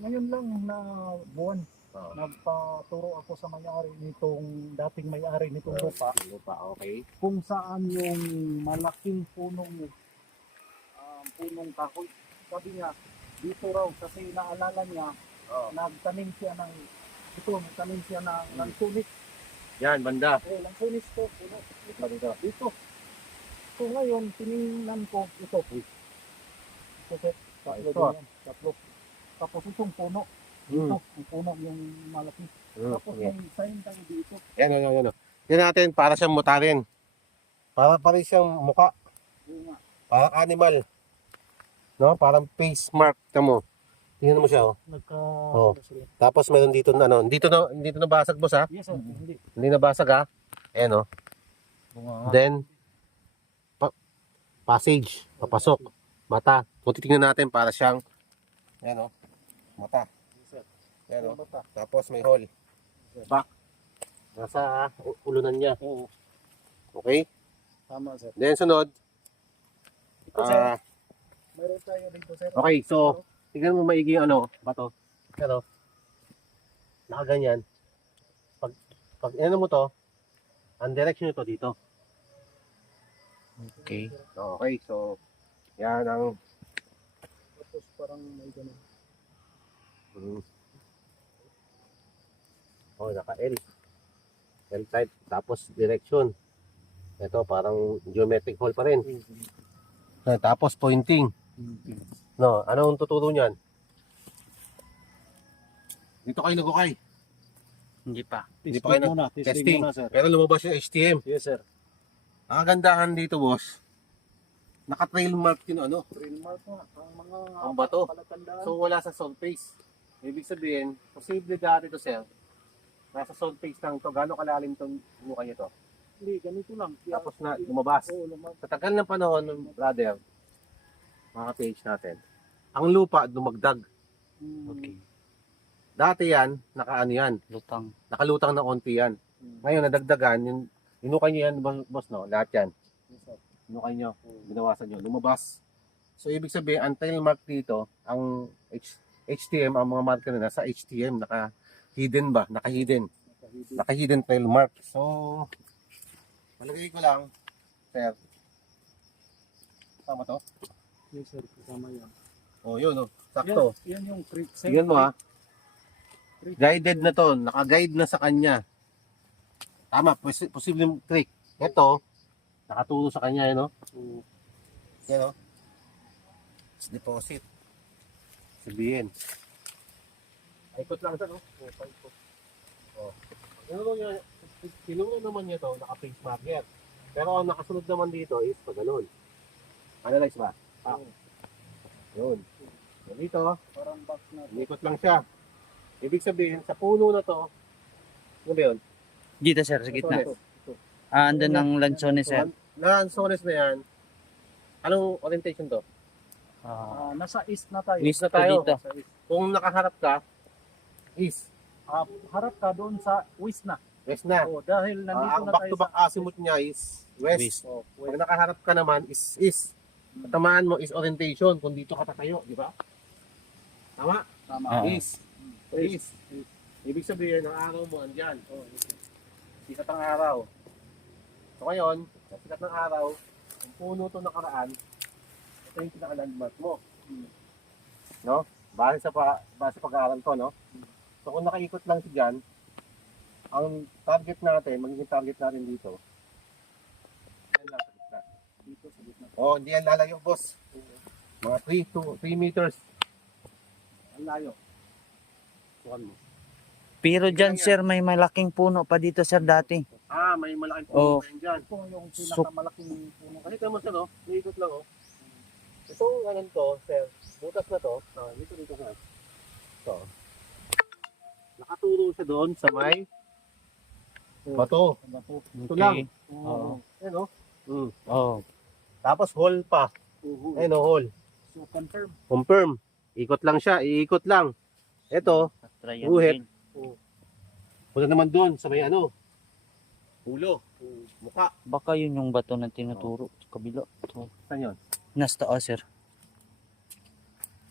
ngayon lang na buwan, Oh, nagpaturo ako sa may-ari nitong, dating may-ari nitong lupa, lupa, okay. kung saan yung malaking punong kahoy. Sabi niya, dito raw, kasi naalala niya, Oh. nagtanim siya ng langsunis. Yan, banda. Langsunis to, puno. Dito. Dito. So ngayon, tiningnan ko, ito. Ito, sir. Tatlo. Tapos itong puno. Ito, ang puno yung malaki. Tapos may sign tayo dito. Yan. Yan natin, para siyang mutarin. Para siyang muka. Yung nga, Parang animal. No? Parang face mark. Tamo. Tingnan mo siya, oh. Oh. sila. Tapos meron dito na, ano. Dito nabasag, boss, ha? Yes, sir. Hindi. Hindi nabasag, ha? Ayan, oh. Then, passage. Papasok. Mata. Kung titingnan natin, para siyang, ayan, oh. Mata. Yes, sir. Ayan, oh. Tapos may hole. Back. Nasa ulunan niya. Oo. Okay? Tama, sir. Then, sunod. Ito, sir. Meron tayo dito, sir. Okay, so, tignan mo maigi yung ano, bato. Pero, nakaganyan. Pag ano mo to, ang direction nito dito. Okay. Okay, so, yan ang, Tapos parang may ganun. oh, naka-L. L type, tapos direction. Ito, parang geometric hole pa rin. Tapos pointing. No, anong tuturo niyan? Dito kayo nagukay. Hindi pa. Hindi pa kayo muna. testing. Muna, sir. Pero lumabas yung HTM. Yes, sir. Ang kagandahan dito, boss, naka-trail mark yung ano, Trail mark nga. Ang mga ang bato. palatandaan. So wala sa sound face. Ibig sabihin, posible dati to, sir. Nasa sound face lang to. Gano'ng kalalim itong mukha niyo to? Hindi, ganito lang. Tapos na lumabas. Oo, lumabas. Sa tagal ng panahon, brother, mga page natin, ang lupa dumagdag. Okay. Dati yan, nakaano yan, Lutang. nakalutang na onti yan. Ngayon, nadagdagan, yung inukay niyo yan, boss, no? Lahat yan. Yes, sir. Inukay niyo, binawasan niyo, lumabas. So, ibig sabihin, ang tail mark dito, ang HTM, ang mga marker na nasa HTM, naka-hidden ba? Naka-hidden. Naka-hidden tail mark. So, palagay ko lang, sir. Tama to? Yes, sir. Kasama yan. Oh, yun, oh. Sakto. Yan yung creek. Yun mo, ha. Guided na to. Naka-guide na sa kanya. Tama, posibleng trick. Ito, nakaturo sa kanya, yun, no? Yan, no? It's deposit. Sabihin. Ikot lang sa, no? Oh. Sinunod naman niya to, naka-face marker. Pero ang nakasunod naman dito is pag ganun. Analyze ba? Ah. Yun. Dito, Parang box na. ikot lang siya. Ibig sabihin, sa puno na to, ano ba yun? Dito sir, sa gitna. Lansones. Andun ang lansones sir. Lansones na yan. Anong orientation to? Nasa east na tayo. East na tayo. Dito. Sa east. Kung nakaharap ka, east. Harap ka doon sa west na. West na. Oo, dahil nandito Ang na tayo back-to-back azimuth niya is west. West. Oh, Pag nakaharap ka naman is east. Katamaan mo is orientation kung dito ka tatayo, di ba? Tama? Tama. Oo. East. East. Ibig sabihin, ang araw mo andyan. Sikat ang araw. So ngayon, sa sikat ng araw, kung puno to nakaraan, ito yung pinaka-landmark mo. No? Base sa pag-aaral ko, no? So kung nakaikot lang siya dyan, ang target natin, magiging target natin dito, yan lang sa gitna. Dito sa gitna. Oh, hindi yan lalayo, boss. Mga 3 meters. Ang layo. Sukan mo. Pero dyan sir, may malaking puno pa dito sir dati. May malaking Oh. puno pa yun dyan. Ito yung pinakamalaking puno. Nakita mo siya, no? Niikot lang, oh. Itong ano to, sir, butas na to, dito sa ito. Nakaturo siya doon sa may bato. Ito lang. Oo. Ayan, oh. Oh. Tapos hole pa. Ayan, oh, hole. So confirm. Confirm. Ikot lang siya, iikot lang. Ito, Guhit. punta naman doon sa may ano, ulo, mukha. Baka yun yung bato na tinuturo sa kabila. Ito. Saan yun? Nasa taas sir.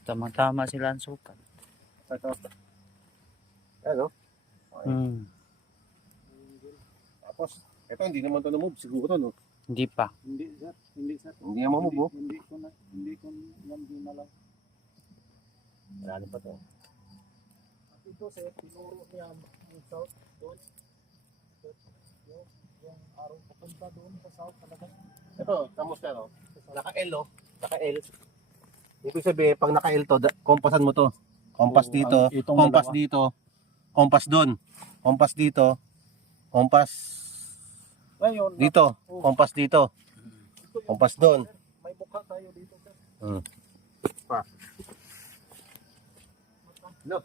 Tama-tama sila ang sukat. Ito. Ano? Okay. Tapos, ito hindi naman ito na-move. Siguro, no? Hindi pa. Hindi sir, hindi sir. Hindi naman move, oh. Hindi ko yan din na lang. Marami pa to. At ito sir, tinuro niya ang south doon. Yung araw papunta doon sa south talaga. Ito, kamusta, no? Naka-L, oh. Naka-L. Ibig sabihin, pag naka-L to, kompasan mo to. Kompas Oo, dito, itong kompas dalawa. dito, kompas doon. Kompas dito, kompas Ngayon, dito, kompas dito, ito yung- kompas doon. May mukha tayo dito sir. Pa. No.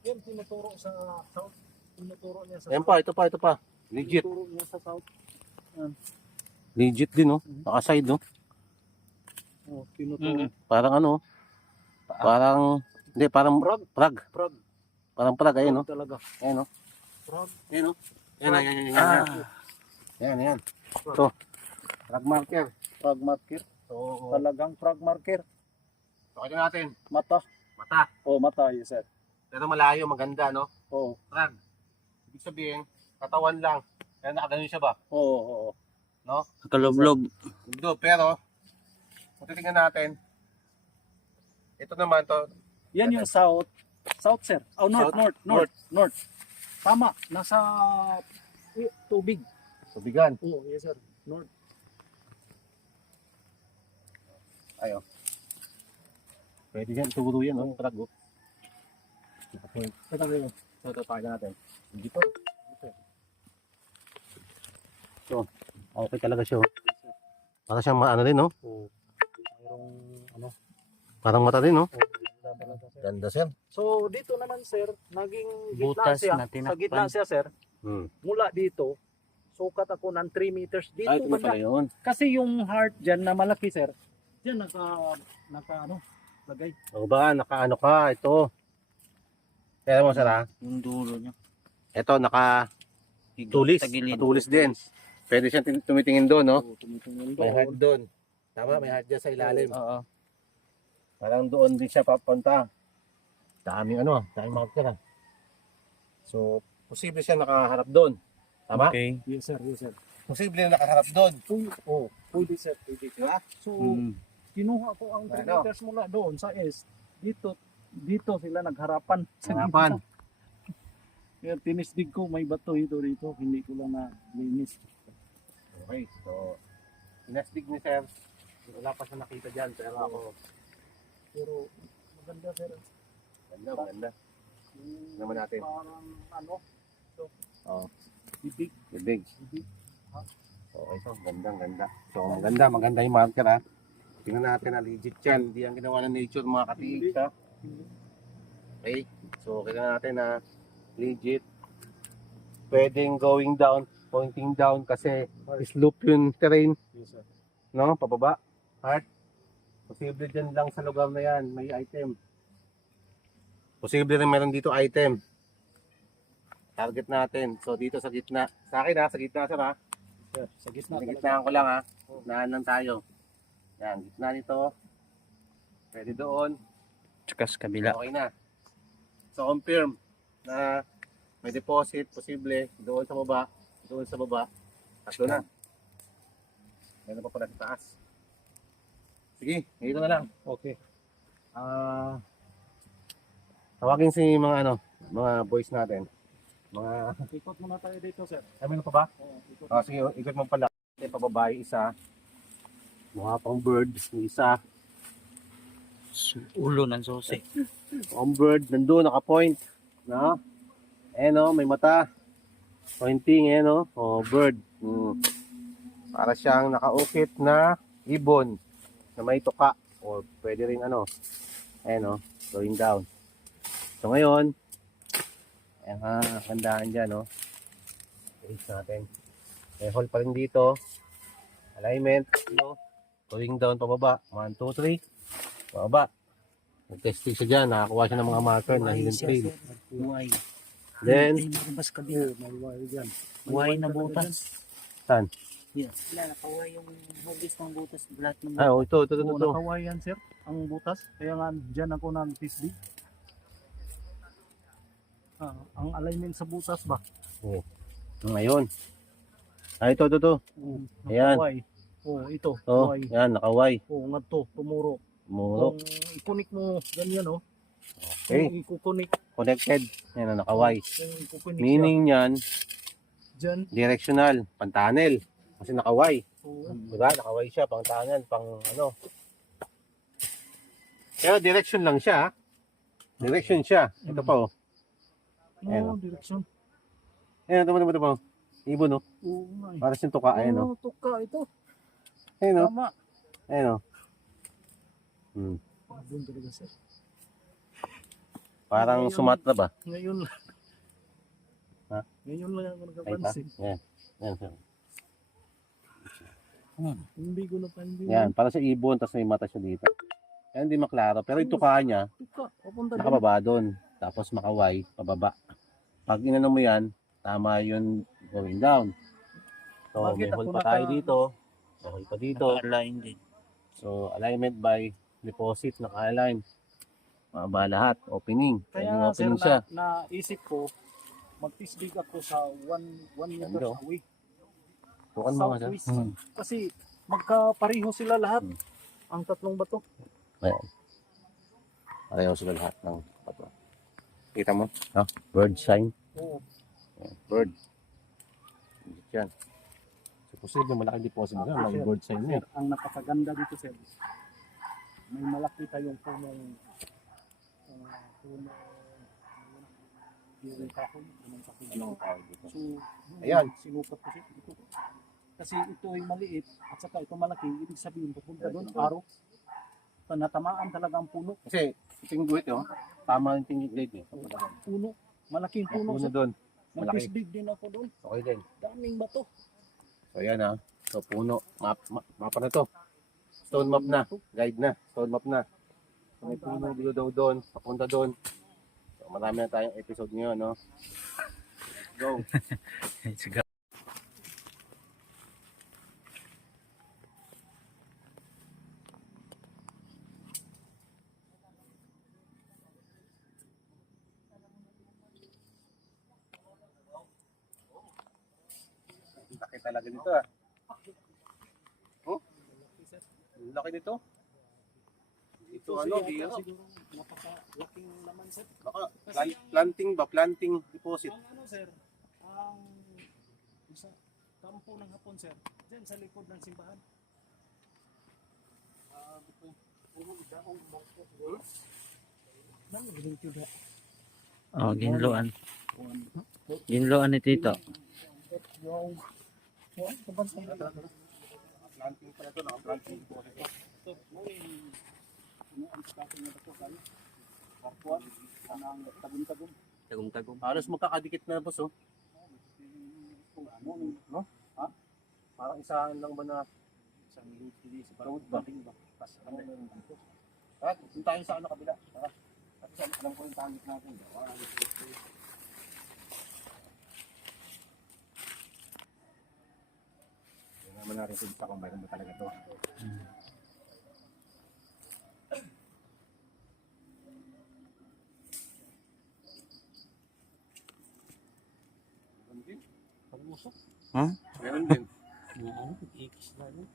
Yan tinuturo sa south. Tinuturo niya sa Ayan south. pa, ito pa. Legit. Tinuturo niya sa south. Legit din, no? Naka-side, no? Oh, tinuturo. Parang ano, parang, hindi, parang Prag. prag. Prag. Parang prag, ayun, no? Talaga. Ayun, no? Prag. Ayun, no? Yan. Yan. Ito. Prag marker. Prag marker. So, Talagang prag marker. okay natin. Mata. Mata. Oh, mata yun sir. Pero malayo, maganda, no? Oh. Prag. Ibig sabihin, katawan lang. Kaya nakaganon siya ba? Oo. No? Kalublob. Mundo, pero, kung titingnan natin, ito naman to, Yan yung south. South sir. Oh, north, South? north. Tama. Nasa tubig. tubigan. Oh, yes sir. North. Ayo. Pwede yan, turo yan, no? Prag, oh. Ito, pakita natin. Dito. So, okay talaga siya, oh. Para siyang maano rin, no? Oh. Mayroong ano. Parang mata rin, no? Oh, ganda talaga, sir. Ganda, sir. So dito naman sir, naging gitna Butas siya. na Sa tinakpan. gitna siya sir. Mula dito, sukat ako ng 3 meters dito Ay, ito na pala banda. yun. Kasi yung heart dyan na malaki sir, dyan naka ano, lagay. O ba, nakaano ka, ito. Kaya mo, sir, ha? Yung dulo niya. Ito, naka-tulis. Tagilid. Tulis din. Pwede siyang tumitingin doon, no? So, tumitingin May heart doon. doon. Tama, may heart dyan sa ilalim. Oo. Parang doon din siya papunta. Daming daming marker, ha? So, posible siya nakaharap doon. Tama? Okay. Yes sir, yes sir. Posible na nakaharap doon. Pwede sir, pwede. Diba? So, Mm. kinuha ko ang 3 Ano? meters mula doon sa east. Dito sila nagharapan. Sa Harapan. gitna. Kaya tinisdig ko, may bato dito. Hindi ko lang na linis. Okay, so, sinasdig ni sir. Wala pa siya nakita dyan, pero ako, Pero maganda sir. maganda. Naman natin. Parang ano, Oo. bibig. Bibig. Bibig. Okay, so ganda. So maganda yung marker, ha. Tingnan natin na legit yan. Hindi ang ginawa ng nature mga katiig, ha. Okay, so tingnan natin na legit. Pwedeng going down, pointing down kasi slope yung terrain, Yes sir. no? Pababa. Heart. Posible dyan lang sa lugar na yan, may item. Posible rin meron dito item. Target natin. So dito sa gitna. Sa akin, ha, sa gitna, sir, ha. Sir, sa gitna talaga. Gitnaan ko lang, ha. Gitnaan lang tayo. Yan, gitna nito. Pwede doon. Tsaka sa kabila. Okay na. So confirm na may deposit, posible, doon sa baba, tatlo na. Meron pa pala sa taas. Sige, dito na lang. Okay. Tawagin si mga mga boys natin. Mga, Ikot muna tayo dito sir. kami na pa ba? Oo, ikot. Sige, ikot mo pala. May pababae isa. Mukha pang bird, yung isa. Ulo ng susi. Ang bird, nandun, naka-point. No? May mata. Pointing, Oh, bird. Para siyang nakaukit na ibon na may tuka. O pwede rin going down. So ngayon, gandahan dyan, Base natin. May hole pa rin dito. Alignment, going down, pababa. 1, 2, 3. Pababa. Nag-testing siya dyan. Nakakuha siya ng mga marker na hidden trail. Buhay. Then, Mas kabila. May wire dyan. Buhay na butas. saan? Wala, nakawa yung hugis ng butas. Lahat ng Ito. Oo, nakawire yan sir, ang butas. Kaya nga dyan ako nag-tisdig. ang alignment sa butas ba? Ngayon. Ito. Ayan. Nakaway. Ito. Oh, Kaway. yan, nakaway. Ngadto, tumuro. Muro. Kung ikunik mo, ganyan Okay. Kung ikukunik. Connected. Yan, nakaway. Kung ikukunik Meaning yan, siya, dyan. directional, pantanel. Kasi nakaway. Oo. Diba? Nakaway siya, pang tunnel, pang ano. Pero direction lang siya. Direction siya. Ito pa Ayan, Direksyon. Ayan, ito pa. Ibon Oo nga eh. Para siyang tuka. Ayan Tuka ito. Ayan Tama. Ayan Doon talaga sir. Parang Sumatra ba? Ngayon lang. Ha? Ngayon lang ako Ay, nakapansin. Ayan. Ayan, sir. Hindi ko na hindi. Yan, para sa ibon, tapos may mata siya dito. Yan, hindi maklaro. Pero yung tuka niya, Tuka. Papunta doon. nakababa doon. Tapos makaway, pababa. Pag inano mo yan, tama yun going down. So, Bakit may hole ako pa tayo dito. May hole pa dito. Naka-align din. So, alignment by deposit, naka-align. Mababa lahat. Opening. Kaya Yung sir, opening siya. naisip ko, mag-tisbig ako sa 1 meters Ganda, away. Tukan mo nga siya. Southwest. Kasi magkapareho sila lahat. Ang tatlong bato. Ayan. Pareho sila lahat ng pato. Kita mo? Bird sign. Oo. Ayan, bird. Yan. So, posible malaki deposit mo. Ang Sir, bird sign niya. Sir, ang napakaganda dito sir, may malaki tayong punong yung kahoy. Anong tawag dito? So, Ayan. sinukat ko siya dito. Kasi ito ay maliit at saka ito malaki, ibig sabihin pupunta doon ang araw. Natamaan talaga ang puno. Kasi, yung guhit tama yung tingin grade Puno. Malaking puno. Puno Sir. doon. Malaki. Nag-tisbig din ako doon. Okay din. Daming bato. So, ayan So, puno. Mapa na to. Stone map na. Guide na. Stone map na. So, may puno dito daw doon. Papunta doon. So, marami na tayong episode ngayon, Go. Let's go. Laki talaga nito, Oh? Laki nito. Ito di Siguro napakalaking laman sir. Baka planting ba? Planting deposit. Ang sir, ang isa kampo ng hapon sir, diyan sa likod ng simbahan. Oh, ginloan. Ginloan ni Tito. Planting pala ito. Naka-planting deposit. Tagong-tagong. Halos magkakadikit na boss, No? Ha? Parang isahan lang ba na isang hindi sa road ba? Pas ano meron dito. Tara, punta tayo sa kabila. Tara. At alam ko yung target natin. Yan naman natin sa kung mayroon ba talaga to. Pag-usok. Ha? Meron din. Ikis na yun.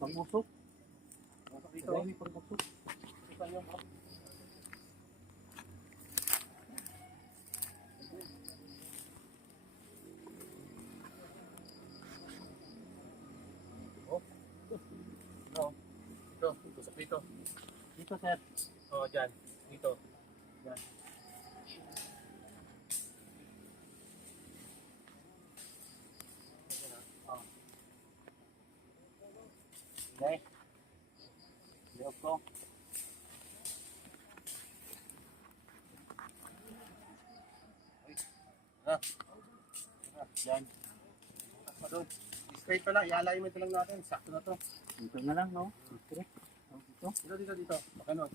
Pag-usok. Dito. Dami pag-usok. Ito yung Dito. dito sir. Oh, dyan. Dito. Dyan. Okay. Liyok ko. Yan. Doon. Straight pala. I-alignment lang natin. Sakto na to. Dito na lang, no? Dito. Dito. Makanon.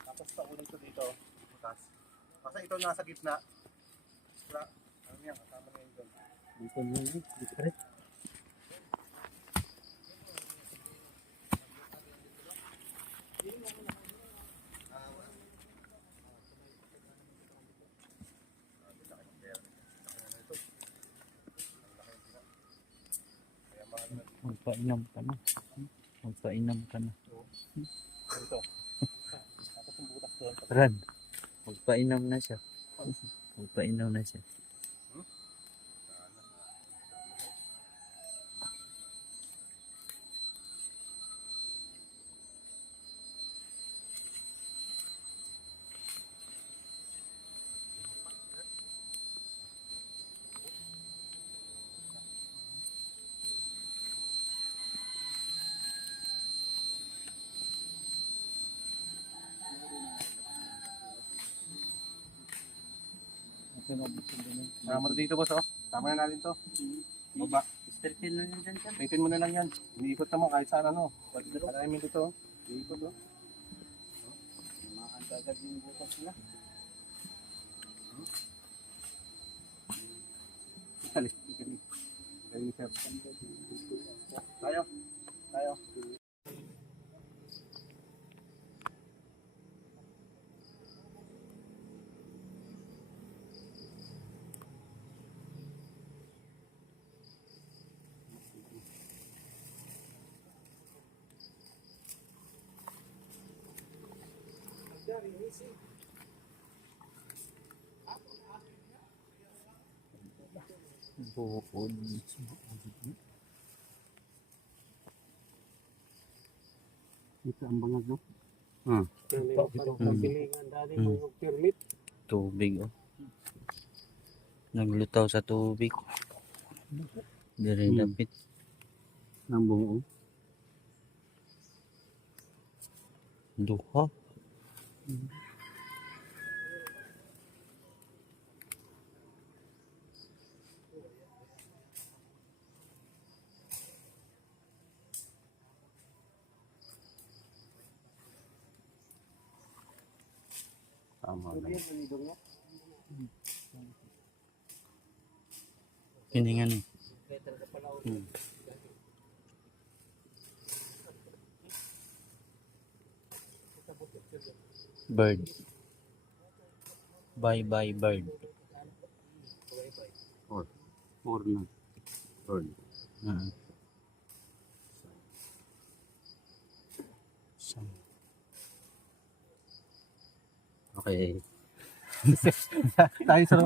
Tapos paulan to dito. Bukas. Kasi ito nasa gitna. Ano yan? Kasama na yun doon. Dito na lang. Dito rin. Magpainom ka na. Magpainom ka na. Ito. Tapos yung butas doon. Brad, magpainom na siya. Magpainom na siya. Tama na dito boss oh. Tama na natin to. Baba. Straighten na niya dyan, sir. Straighten mo na lang yan. Iniikot na mo kahit saan ano. Pag-alamin dito. Iikot oh. Maantagad yung bukas nila. Ikali. Ikali sir. Tayo. Tayo. Bukod. Ito ang bangag, no? Tubig, oh. Naglutaw sa tubig. Dire dapit. Ang buo. Duha. Tama na. Kiningan eh. Bird. Bye bye bird. Or na. Or. Mm. Okay. Tayo sa